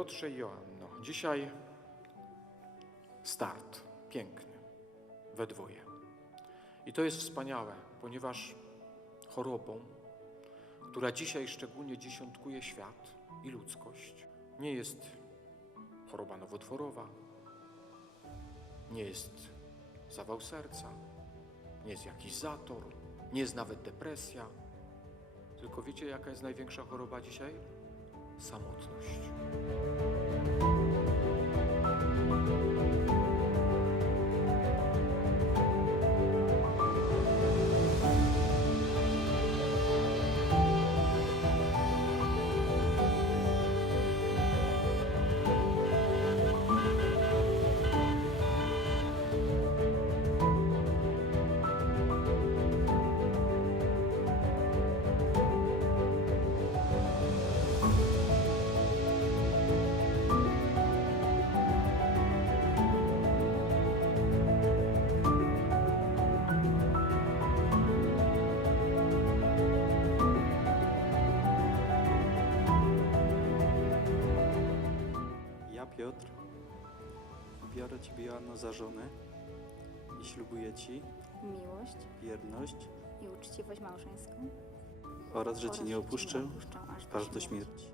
Piotrze i Joanno, dzisiaj start piękny we dwoje. I to jest wspaniałe, ponieważ chorobą, która dzisiaj szczególnie dziesiątkuje świat i ludzkość, nie jest choroba nowotworowa, nie jest zawał serca, nie jest jakiś zator, nie jest nawet depresja. Tylko wiecie, jaka jest największa choroba dzisiaj? Samotność. Piotr, biorę Ciebie, Joanno, za żonę i ślubuję Ci miłość wierność i uczciwość małżeńską. oraz, że Cię nie opuszczę aż do śmierci.